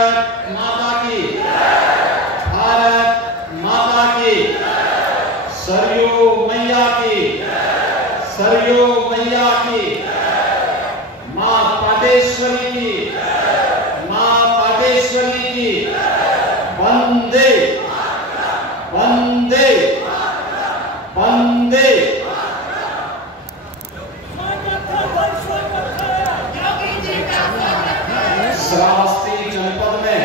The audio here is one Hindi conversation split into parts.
माता की, भारत माता की, सरयू मैया की, सरयू मैया की, मां पाटेश्वरी की, मां पाटेश्वरी की, वंदे वंदे वंदे। श्रावस्ती जनपद में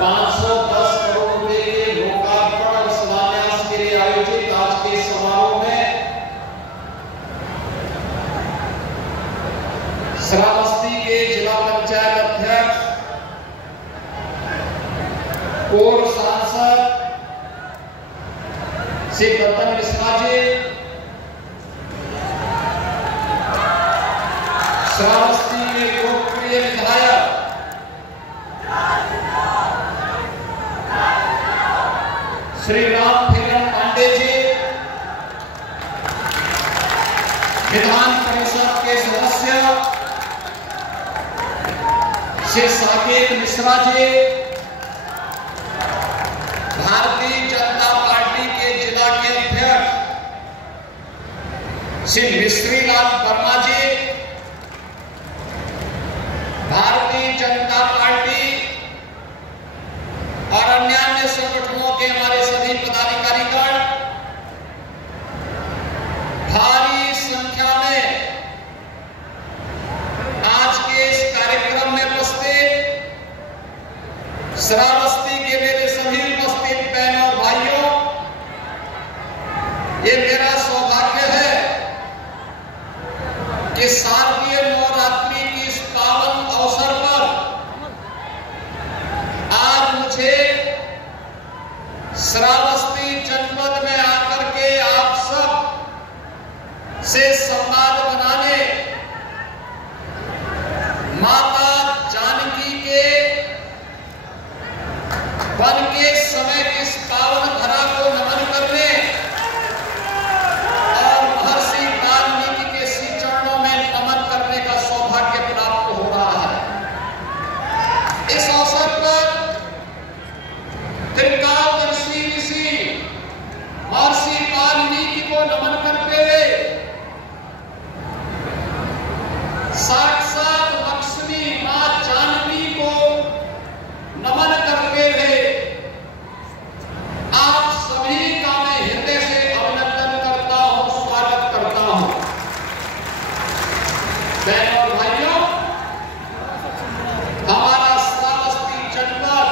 510 करोड़ रुपए के लोकार्पण और शिलान्यास के लिए आयोजित आज के समारोह में श्रावस्ती के जिला पंचायत अध्यक्ष, पूर्व सांसद श्री दत्तन मिश्रा जी, श्रावस्ती के लोकप्रिय विधायक श्री राम फेरन पांडे जी, विधान परिषद के सदस्य श्री साकेत मिश्रा जी, भारतीय जनता पार्टी के जिला के अध्यक्ष श्री मिश्री लाल वर्मा जी, भारतीय जनता पार्टी और अन्य संगठनों के हमारे सभी पदाधिकारीगण भारी संख्या में आज के इस कार्यक्रम में उपस्थित, श्रावस्ती के मेरे सभी उपस्थित बहनों और भाइयों, ये मेरा सौभाग्य है कि शारदीय नवरात्रि की इस पावन अवसर पर आज मुझे श्रावस्ती जनपद में आकर के आप सब से संवाद बनाने, माता जानकी के वन के समय की इस पावन धरा को नमन करने और महर्षि वाल्मीकि के श्री चरणों में नमन करने का सौभाग्य प्राप्त हो रहा है। इस अवसर पर त्रिकालदर्शी ऋषि महर्षि वाल्मीकि को नमन करते हुए साक्षात लक्ष्मी मां जानकी को नमन करते हुए आप सभी का मैं हृदय से अभिनंदन करता हूं, स्वागत करता हूं। बहनों और भाइयों, हमारा श्रावस्ती जनपद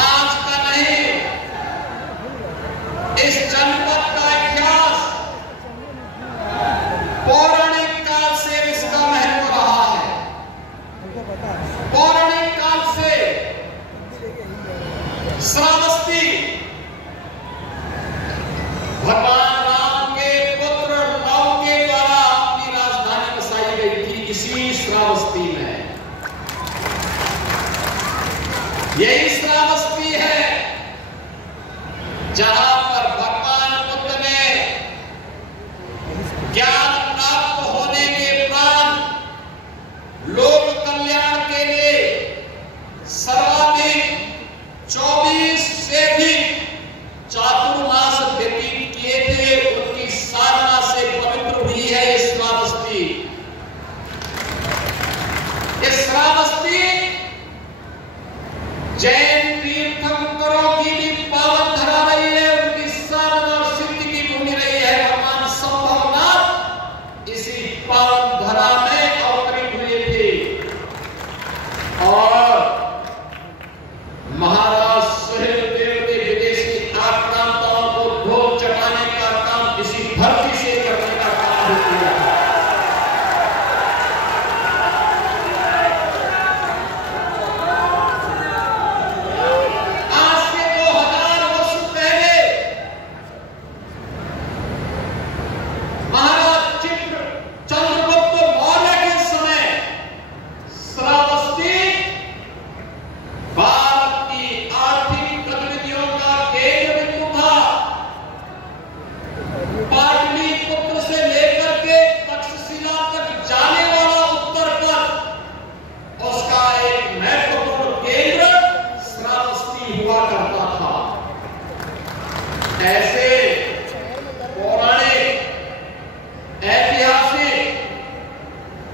आज का नहीं, इस जनपद का इतिहास पौराणिक काल से इसका महत्व रहा है। पौराणिक काल से श्रावस्ती भगवान राम के पुत्र लव के द्वारा अपनी राजधानी बसाई गई थी, इसी श्रावस्ती में। यही श्रावस्ती है जहां पर भगवान बुद्ध ने ज्ञान प्राप्त होने के उपरांत लोक कल्याण के लिए सर्वाधिक 24 से भी चातुर्मास व्यतीत किए थे। उनकी साधना से पवित्र हुई है ये श्रावस्ती। ये श्रावस्ती जैन तीर्थंकरों की भी पावन धरा रही है, उनकी साधना और सिद्धि की भूमि रही है। भगवान संभवनाथ इसी पावन धरा में अवतरित हुए थे और महाराज सुहेलदेव ने विदेशी आक्रांताओं को धोख चटाने का काम इसी धरती से करने का काम किया था।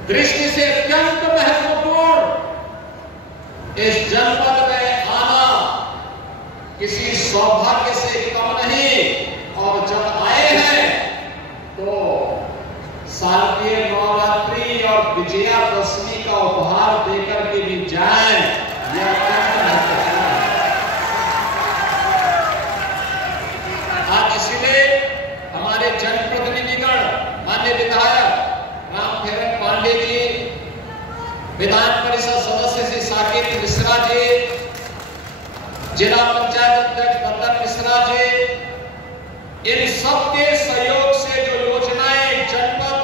दृष्टि से अत्यंत महत्वपूर्ण इस जनपद में आना किसी सौभाग्य से कम नहीं। और जब आए हैं तो शारदीय नवरात्रि और विजयादशमी का उपहार देकर के भी जाएं, यह अत्यंत महत्वपूर्ण है। आज इसलिए हमारे जनप्रतिनिधिगण, माननीय विधायक रामफेरन पांडे जी, विधान परिषद सदस्य श्री साकेत मिश्रा जी, जिला पंचायत अध्यक्ष बंदर मिश्रा जी, इन सबके सहयोग से जो योजनाएं जनपद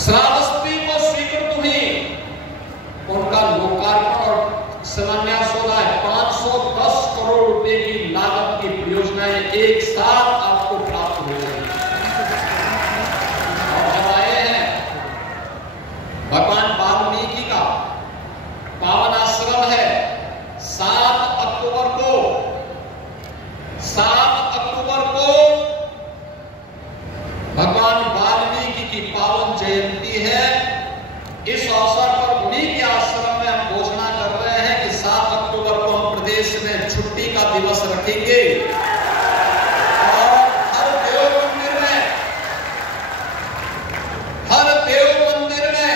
श्रावस्ती को स्वीकृत हुई उनका लोकार्पण और शिलान्यास हो रहा है। 510 करोड़ रुपए की लागत की परियोजनाएं एक साथ आपको प्राप्त हो जाएगी। और जब आए हैं भगवान वाल्मीकि का पावन आश्रम है, 7 अक्टूबर को भगवान वाल्मीकि की पावन जयंती है। इस अवसर पर उन्हीं के आश्रम में हम घोषणा कर रहे हैं कि 7 अक्टूबर को हम प्रदेश में छुट्टी का दिवस रखेंगे और हर देव मंदिर में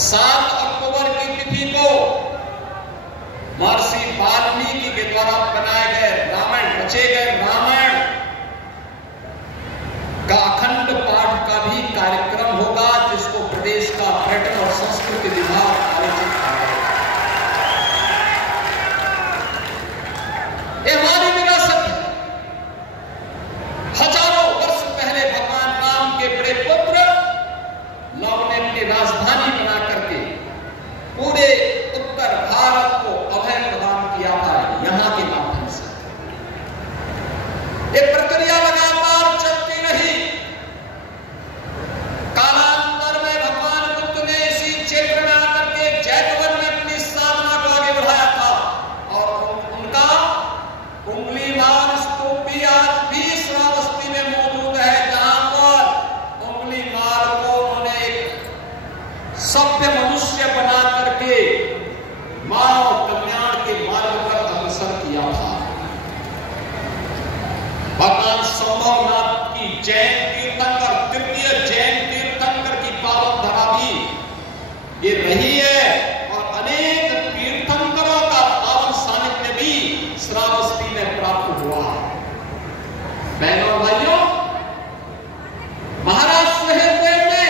7 अक्टूबर की तिथि को महर्षि वाल्मीकि के द्वारा बनाए गए रचे गए रामायण का अखंड पाठ का भी कार्यक्रम होगा, जिसको प्रदेश का पर्यटन और संस्कृति विभाग आयोजित करेगा। ये हमारी विरासत है। हजारों वर्ष पहले भगवान राम के बड़े पुत्र लव ने अपनी राजधानी बना करके पूरे उत्तर भारत को अभय प्रदान किया था यहां के माध्यम से। ये प्रक्रिया लगातार चलती रही। कालांतर में भगवान बुद्ध ने इसी क्षेत्र में आकर के जैतवन में अपनी साधना को आगे बढ़ाया था और उनका उंगलीमार स्तूप भी आज भी श्रावस्ती में मौजूद है, जहां पर उंगलीमार को उन्होंने एक सभ्य मनुष्य बना करके मानव कल्याण के मार्ग पर अग्रसर किया था। भगवान संभवनाथ की जैन तीर्थंकर, तृतीय जैन तीर्थंकर की पावन धरा भी ये रही है और अनेक तीर्थंकरों का पावन सानिध्य भी श्रावस्ती में प्राप्त हुआ है। बहनों भाइयों, महाराज सुहेलदेव ने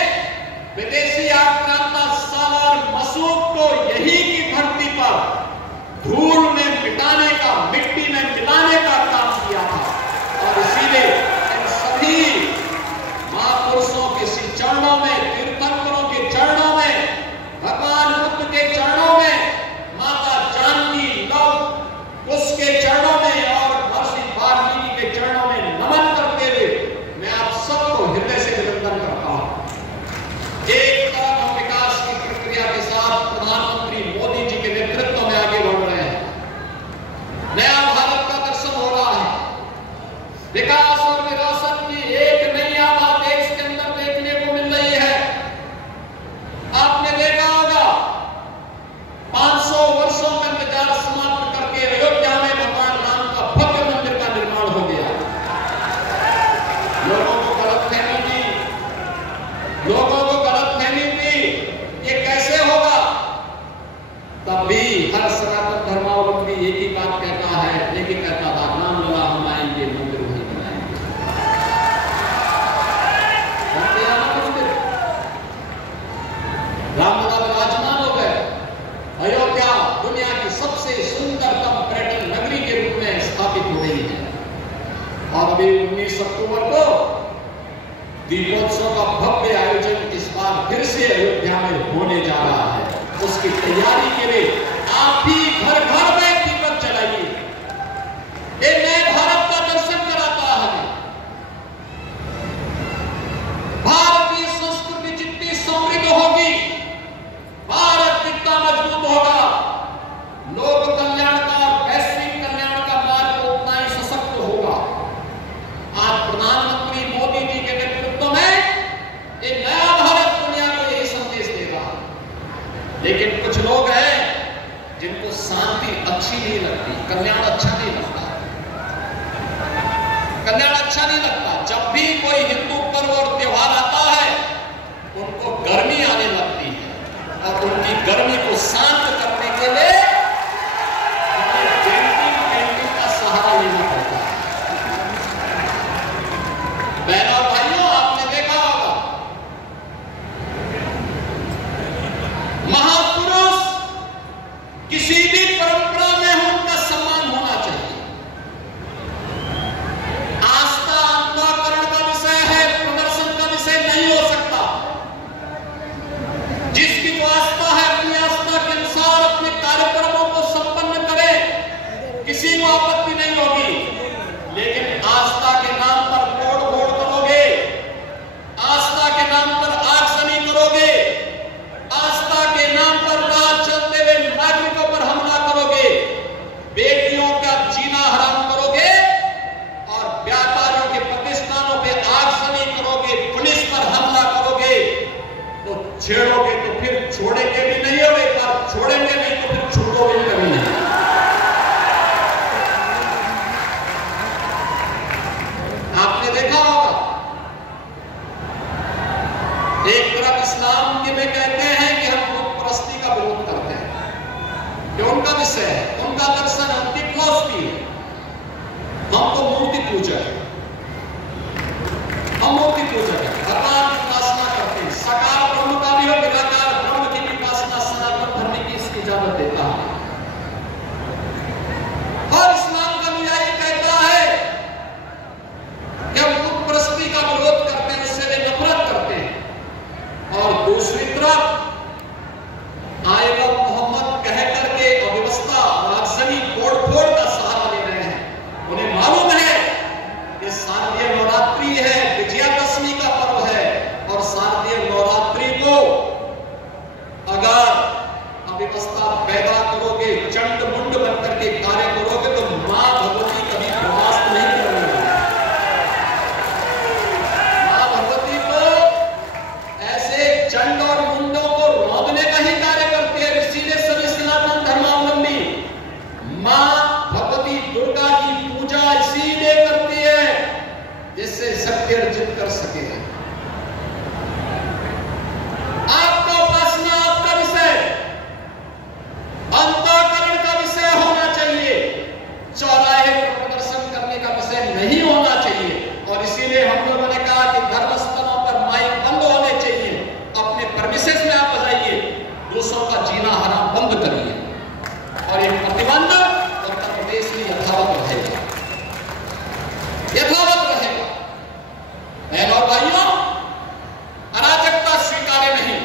विदेशी आक्रांता सालार मसूद को यही की धरती पर धूल में मिटाने का, मिट्टी में मिलाने का काम किया था। और इसीलिए इन सभी महापुरुषों के चरणों में, तीर्थंकरों के चरणों में, भगवान बुद्ध के चरणों में, माता जानकी लव उसके चरणों में और महर्षि वाल्मीकि के चरणों में नमन करते हुए मैं आप सबको हृदय से अभिनंदन करता हूं। एक तरफ हम विकास की प्रक्रिया के साथ प्रधानमंत्री मोदी जी के नेतृत्व में आगे बढ़ रहे हैं। नया भारत का दर्शन हो रहा है। विकास और विरासत की एक नई आभा देश के अंदर देखने को मिल रही है। आपने देखा होगा 500 वर्षों का इंतजार समाप्त करके अयोध्या में भगवान राम का भव्य मंदिर का निर्माण हो गया। लोगों को गलतफहमी थी ये कैसे होगा। तब भी हर सनातन धर्मावलंबी एक ही बात कहता है, लेकिन कहता था राम लला हम आएंगे, मंदिर वही बनाएंगे। रामलला विराजमान हो गए। अयोध्या दुनिया की सबसे सुंदरतम पर्यटन नगरी के रूप में स्थापित हो गई है। और अभी 19 अक्टूबर को दीपोत्सव का भव्य आयोजन इस बार फिर से अयोध्या में होने जा रहा है। उसकी तैयारी के लिए आप भी घर घर में दीपक जलाइए। ये नए भारत का दर्शन कराता है। भारतीय संस्कृति जितनी समृद्ध होगी, भारत जितना मजबूत होगा, लोक कल्याण का और वैश्विक कल्याण का मार्ग उतना ही सशक्त होगा। आज प्रधानमंत्री मोदी जी के नेतृत्व में एक नया भारत लेकिन कुछ लोग हैं जिनको शांति अच्छी नहीं लगती, कल्याण अच्छा नहीं लगता, कल्याण अच्छा नहीं लगता। जब भी कोई हिंदू पर्व और त्योहार आता है उनको गर्मी आने लगती है और उनकी गर्मी को शांत करने के लिए उन्हें पेंटिंग का सहारा लेना पड़ता है। बहनों और भाइयों, आपने देखा होगा महापुरुष किसी भी परंपरा में उनका सम्मान होना चाहिए। आस्था अंतःकरण का विषय है, प्रदर्शन का विषय नहीं हो सकता। जिसकी जो आस्था है अपनी आस्था के अनुसार अपने कार्यक्रमों को संपन्न करे, किसी को आपत्ति नहीं होगी। लेकिन आस्था के नाम पर तोड़-फोड़ करोगे, आस्था के नाम पर आगजनी करोगे, आस्था के नाम पर राह चलते हुए नागरिकों पर हमला करोगे, बेटियों का जीना हराम करोगे और व्यापारियों के प्रतिष्ठानों पे आगजनी करोगे, पुलिस पर हमला करोगे, तो छेड़ोगे तो फिर छोड़ेंगे भी नहीं हो, एक बार छोड़ेंगे नहीं तो फिर छोड़ोगे कभी नहीं। आपने देखा होगा एक तरफ इस्लाम के में कहते हैं कि हम बुत परस्ती का विरोध करते हैं, ये उनका विषय है, उनका दर्शन, उनकी फिलॉसफी है। हम तो मूर्ति पूजक है, हम मूर्ति पूजक है, भगवान की उपासना करते हैं। साकार ब्रह्म का भी हो, निराकार ब्रह्म की भी उपासना सनातन धर्म की इसकी इजाजत देता है। और इस्लाम का भी यही कहता है कि हम बुत परस्ती का विरोध करते हैं, उससे वे नफरत करते हैं। और दूसरी तरफ आएगा मोहम्मद कह करके अव्यवस्था, राजनी, तोड़-फोड़ का सहारा ले रहे हैं। उन्हें मालूम है कि शारदीय नवरात्रि है, विजयादशमी का पर्व है, और शारदीय नवरात्रि को अगर अव्यवस्था पैदा करोगे, चंड मुंड बनकर के कार्य करोगे तो मां भगवती कभी बर्दाश्त नहीं करेंगे। मां भगवती को ऐसे चंड और मुंडों को रोकने का ही कार्य करती है। इसीलिए सभी सनातन धर्मावलंबी मां भगवती दुर्गा की पूजा इसीलिए करती है जिससे शक्ति अर्जित कर सके। आपका उपासना, आपका विषय अंतःकरण का विषय होना चाहिए, चौराहे पर प्रदर्शन करने का विषय नहीं होना चाहिए। और इसीलिए हम लोगों ने कहा कि धर्म स्थलों पर माइक बंद होने चाहिए, अपने परमिसेस में आप बजाइए, दूसरों का जीना हराम बंद करिए। और ये प्रतिबंध उत्तर प्रदेश में यथावत रहेगा, यथावत रहेगा। बहनों और भाइयों, अराजकता स्वीकार्य नहीं,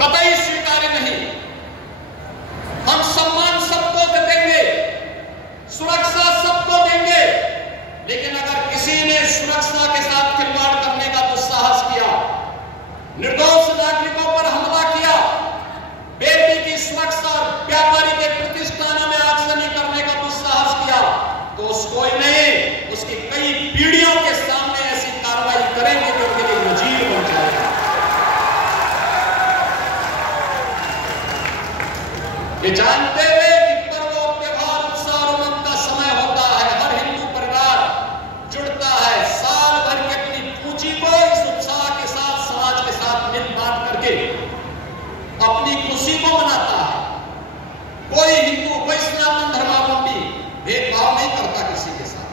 कतई स्वीकार्य नहीं। हम सम्मान सबको देंगे, सुरक्षा सबको देंगे, लेकिन अगर किसी ने सुरक्षा के साथ खिलवाड़ करने का दुस्साहस किया, निर्दोष नागरिकों पर हमला किया, बेटी की सुरक्षा और व्यापारी के प्रतिष्ठानों में आगजनी करने का दुस्साहस किया, तो उसको ही नहीं, उसकी कई पीढ़ियों के सामने ऐसी कार्रवाई करेंगे जो उनके लिए नजीर बन जाएगा। ये जानते हुए कि पर्व और त्योहार, उत्साह और उमंग का समय होता है, हर हिंदू परिवार जुड़ता है, साल भर की अपनी पूंजी को इस उत्साह के साथ, समाज के साथ मिल बांट करके अपनी खुशी को मनाता है। कोई हिंदू, कोई सनातन धर्मावलंबी भेदभाव नहीं करता किसी के साथ,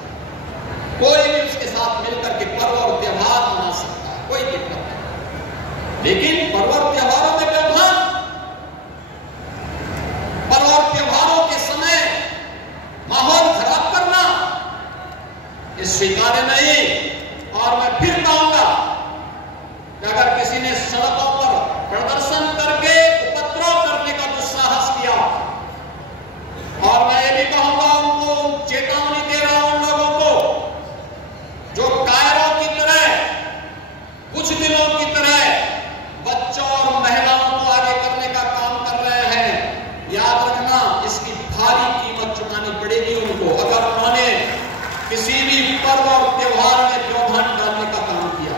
कोई भी उसके साथ मिलकर के पर्व और त्योहार मना सकता है, कोई दिक्कत नहीं। लेकिन पर्व और त्योहारों में व्यवधान, पर्व और त्योहारों के समय माहौल खराब करना, ये स्वीकार्य नहीं। और मैं फिर कहूंगा कि अगर किसी ने सड़कों पर प्रदर्शन करके उपद्रव करने का दुस्साहस किया, और मैं ये भी कहूंगा, उनको चेतावनी दे रहा हूं उन लोगों को जो कायरों की तरह, कुछ दिनों की तरह बच्चों और महिलाओं को आगे करने का काम कर रहे हैं। याद रखना, इसकी भारी कीमत चुकानी पड़ेगी उनको, अगर उन्होंने किसी भी पर्व और त्योहार में व्यवधान डालने का काम किया।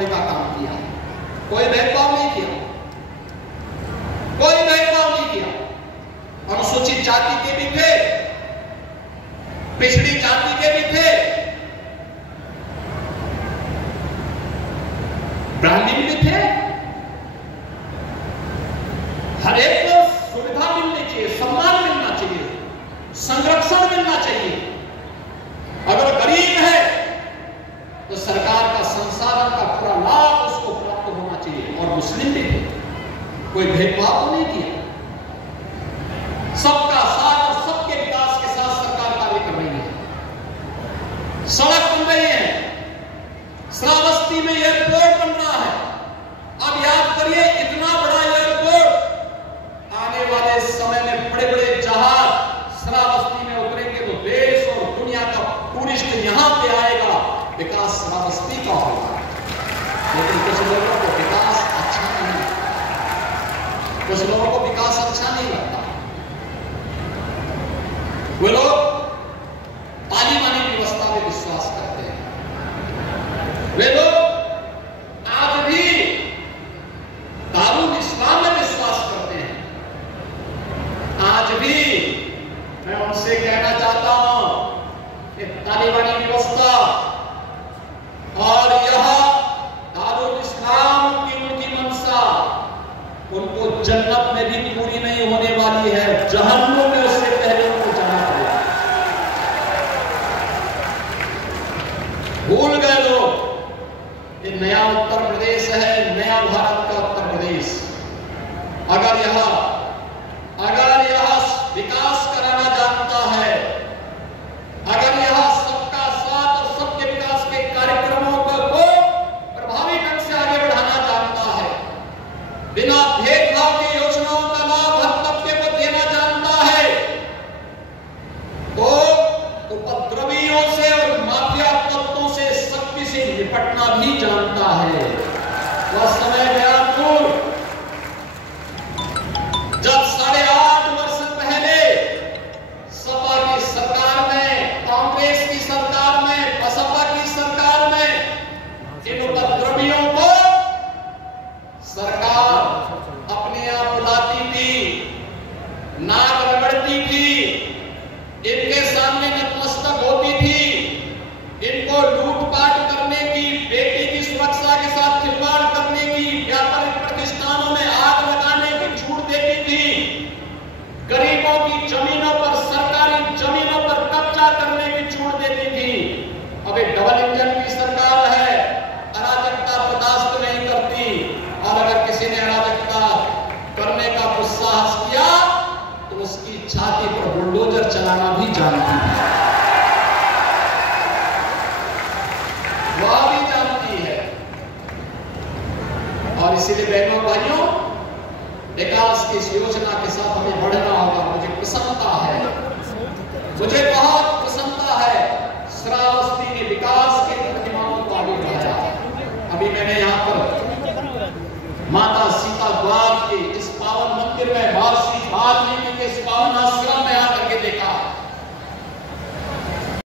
जोड़ने का काम किया। कोई भेदभाव नहीं किया, कोई भेदभाव नहीं किया। अनुसूचित जाति के भी थे, पिछड़ी जाति के भी थे, ब्राह्मण भी थे। हर एक को सुविधा मिलनी चाहिए, सम्मान मिलना चाहिए, संरक्षण मिलना चाहिए। अगर गरीब है तो सरकार का संसाधन का पूरा लाभ उसको प्राप्त होना चाहिए। और मुस्लिम भी थे, कोई भेदभाव तो नहीं किया। सबका साथ और सबके विकास के साथ सरकार कार्य कर रही है। सड़क बन रही है, श्रावस्ती में एयरपोर्ट बन रहा है। अब याद करिए, इतना बड़ा एयरपोर्ट, आने वाले समय में बड़े बड़े जहाज श्रावस्ती में उतरेंगे तो देश और दुनिया का टूरिस्ट यहां पे आएगा, विकास श्रावस्ती का होगा। लेकिन कुछ लोगों को विकास अच्छा नहीं लगता, कुछ लोगों को विकास अच्छा नहीं लगता। वे लोग पालिमानी व्यवस्था में विश्वास करते हैं। वे लोग आज भी दारुल इस्लाम में विश्वास करते हैं। आज भी मैं उनसे कहना चाहता हूं कि तालिबानी व्यवस्था और यह दारुल इस्लाम की उनकी मंशा उनको जन्नत में भी पूरी नहीं होने वाली है, जहन्नुम में उससे पहले उनको जाना पड़ेगा। भूल गए लोग, ये नया उत्तर प्रदेश है, नया भारत का उत्तर प्रदेश। अगर यह विकास कराना जानता है, अगर यह सबका साथ और सबके विकास के कार्यक्रमों को प्रभावी ढंग से आगे बढ़ाना जानता है, बिना भेदभाव की योजनाओं का लाभ हर तबके को देना जानता है, तो उपद्रवियों से और माफिया तत्वों से सख्ती से निपटना भी जानता है। वह समय गया दूर जब 8.5 वर्ष पहले सपा की सरकार में, कांग्रेस की सरकार में, बसपा की सरकार में इन उपद्रवियों को सरकार अपने आप बुलाती थी, नाक रगड़ती थी, इनके सामने नतमस्तक होती थी, इनको लूटपाट करने की, बेटी की सुरक्षा के साथ खिलवाड़ करने की, व्यापारिक प्रतिष्ठानों में आग लगाने की छूट देती थी, गरीबों की जमीनों पर, सरकारी जमीनों पर कब्जा करने की छूट देती थी। अब एक डबल इंजन की सरकार है, अराजकता बर्दाश्त नहीं करती, और अगर किसी ने अराजकता करने का दुस्साहस किया तो उसकी छाती पर बुलडोजर चलाना भी जानती है, वह भी जानती है। और इसीलिए बहनों भाइयों, विकास की इस योजना के साथ हमें बढ़ना होगा। मुझे प्रसन्नता है, मुझे बहुत प्रसन्नता है, श्रावस्ती के विकास के प्रतिमाओं को आगे बढ़ाया। अभी मैंने यहाँ